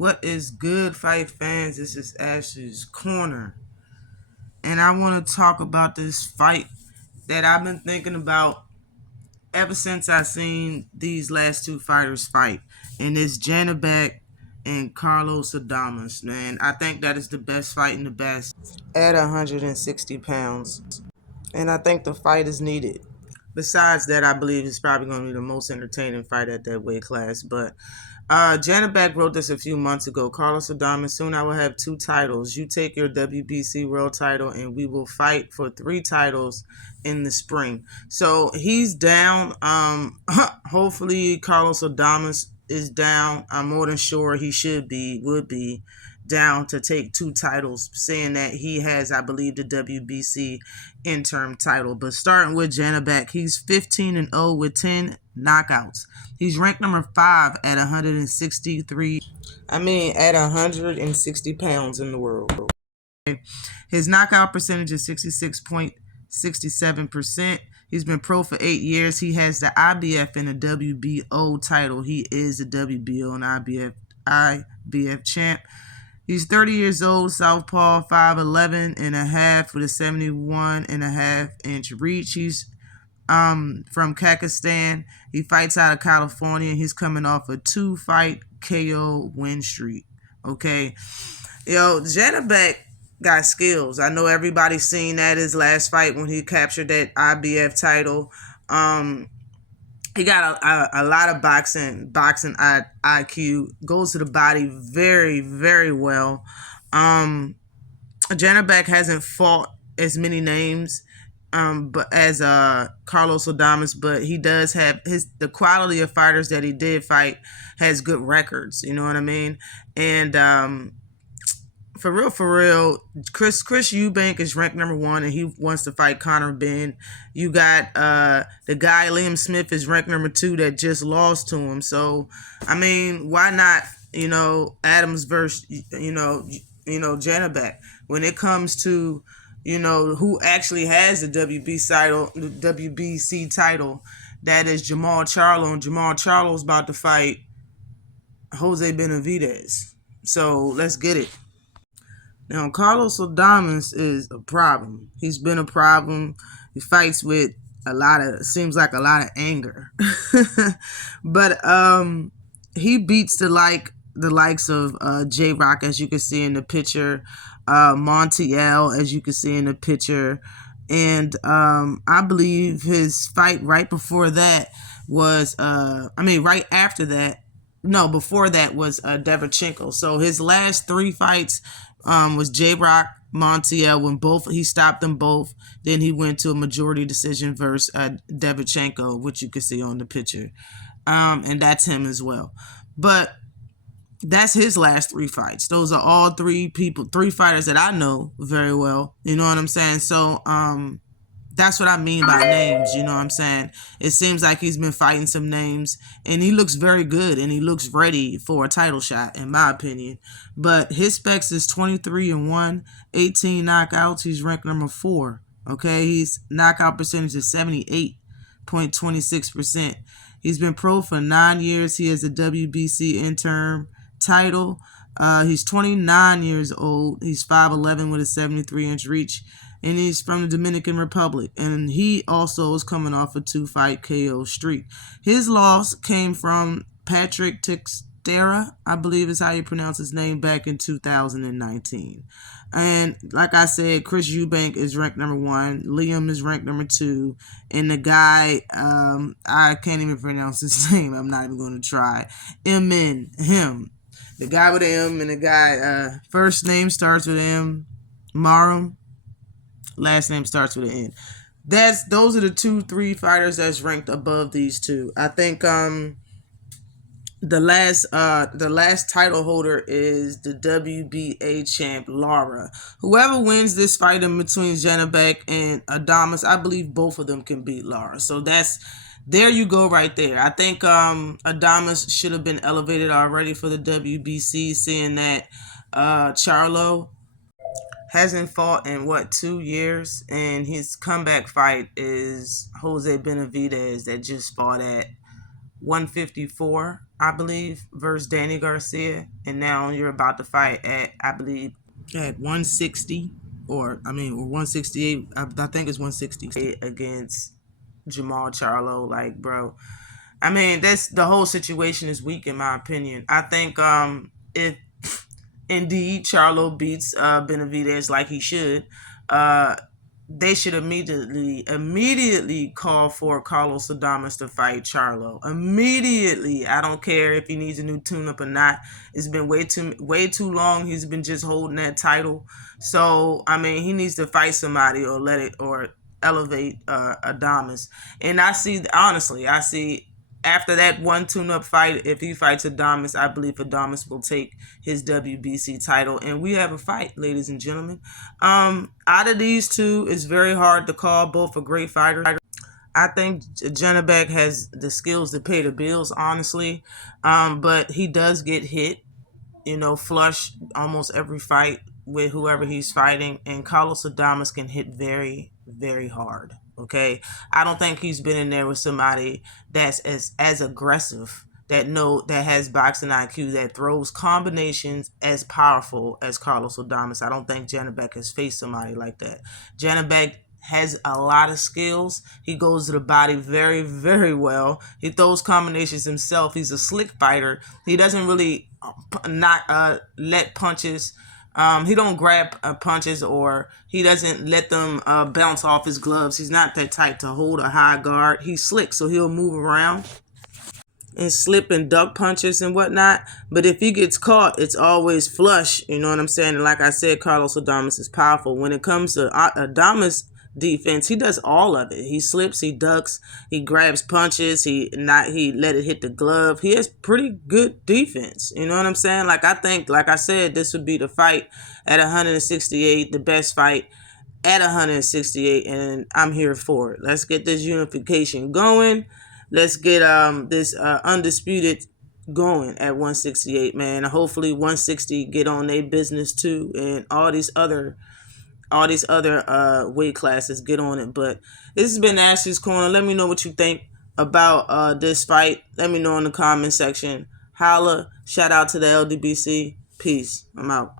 What is good, fight fans? This is Ash's Corner, and I want to talk about this fight that I've been thinking about ever since I seen these last two fighters fight, and it's Janibek and Carlos Adames. Man, I think that is the best fight in the best at 160 pounds, and I think the fight is needed. Besides that, I believe it's probably going to be the most entertaining fight at that weight class. But Janibek wrote this a few months ago. Carlos Adames, soon I will have two titles. You take your WBC world title, and we will fight for three titles in the spring. So he's down. Hopefully, Carlos Adames is down. I'm more than sure he would be down to take two titles, saying that he has, I believe, the WBC interim title. But starting with Janibek, he's 15-0 with 10 knockouts. He's ranked number 5 at 163. At 160 pounds in the world. His knockout percentage is 66.67%. He's been pro for 8 years. He has the IBF and the WBO title. He is the WBO and IBF champ. He's 30 years old, southpaw, 5'11 and a half with a 71 and a half inch reach. He's from Kazakhstan. He fights out of California. He's coming off a 2-fight KO win streak. Okay. Janibek got skills. I know everybody's seen that his last fight when he captured that IBF title. He got a lot of boxing IQ. Goes to the body very, very well. Janibek hasn't fought as many names but as Carlos Adames, but he does have the quality of fighters that he did fight has good records. You know what I mean? And for real, Chris Eubank is ranked number 1, and he wants to fight Conor Benn. You got the guy Liam Smith is ranked number 2 that just lost to him. So, why not? Adams versus Janibek. When it comes to who actually has the WBC title, that is Jamal Charlo, and Jamal Charlo's about to fight Jose Benavidez. So let's get it. Now, Carlos Adames is a problem. He's been a problem. He fights with seems like a lot of anger. But he beats the likes of J-Rock, as you can see in the picture, Montiel, as you can see in the picture. And I believe his fight right before that was, right after that, no, before that was Derevyanchenko. So his last 3 fights was J-Rock, Montiel, when he stopped them both. Then he went to a majority decision versus Derevyanchenko, which you can see on the picture. And that's him as well. But that's his last 3 fights. Those are all 3 fighters that I know very well. You know what I'm saying? So that's what I mean by names. You know what I'm saying? It seems like he's been fighting some names, and he looks very good, and he looks ready for a title shot, in my opinion. But his specs is 23-1, 18 knockouts. He's ranked number 4. Okay, his knockout percentage is 78.26%. He's been pro for 9 years. He has a WBC interim title. He's 29 years old. He's 5'11 with a 73-inch reach. And he's from the Dominican Republic. And he also is coming off a 2-fight KO streak. His loss came from Patrick Teixeira, I believe is how you pronounce his name, back in 2019. And like I said, Chris Eubank is ranked number 1. Liam is ranked number 2. And the guy, I can't even pronounce his name. I'm not even going to try. Him. The guy with the M, and the guy, first name starts with M, Marum. Last name starts with an N. Those are the 2-3 fighters that's ranked above these two. I think the last title holder is the WBA champ Lara. Whoever wins this fight in between Janibek and Adames, I believe both of them can beat Lara. So there you go right there. I think Adames should have been elevated already for the WBC, seeing that Charlo hasn't fought in 2 years, and his comeback fight is Jose Benavidez that just fought at 154, I believe, versus Danny Garcia, and now you're about to fight at, I believe, at 160, or 168. I think it's 160 against Jamal Charlo. Like, bro, I mean, that's the whole situation is weak in my opinion. I think if indeed Charlo beats Benavidez like he should, they should immediately call for Carlos Adames to fight Charlo. Immediately. I don't care if he needs a new tune-up or not. It's been way too long. He's been just holding that title. So, I mean, he needs to fight somebody or elevate Adames. And I see after that one tune-up fight, if he fights Adames, I believe Adames will take his WBC title. And we have a fight, ladies and gentlemen. Out of these two, it's very hard to call. Both are great fighters. I think Janibek has the skills to pay the bills, honestly. But he does get hit, flush almost every fight with whoever he's fighting. And Carlos Adames can hit very, very hard. Okay, I don't think he's been in there with somebody that's as aggressive, that has boxing IQ, that throws combinations as powerful as Carlos Adames. I don't think Janibek has faced somebody like that. Janibek has a lot of skills. He goes to the body very, very well. He throws combinations himself. He's a slick fighter. He doesn't really not let punches. He don't grab punches, or he doesn't let them bounce off his gloves. He's not that type to hold a high guard. He's slick, so he'll move around and slip and duck punches and whatnot. But if he gets caught, it's always flush. You know what I'm saying? And like I said, Carlos Adames is powerful. When it comes to Adames' defense, he does all of it. He slips, he ducks, he grabs punches, he let it hit the glove. He has pretty good defense. You know what I'm saying? Like I said, this would be the fight at 168, the best fight at 168, and I'm here for it. Let's get this unification going. Let's get this undisputed going at 168, man. Hopefully 160 get on their business too, and all these other weight classes get on it. But this has been Ashley's Corner. Let me know what you think about this fight. Let me know in the comment section. Holla. Shout out to the LDBC. Peace. I'm out.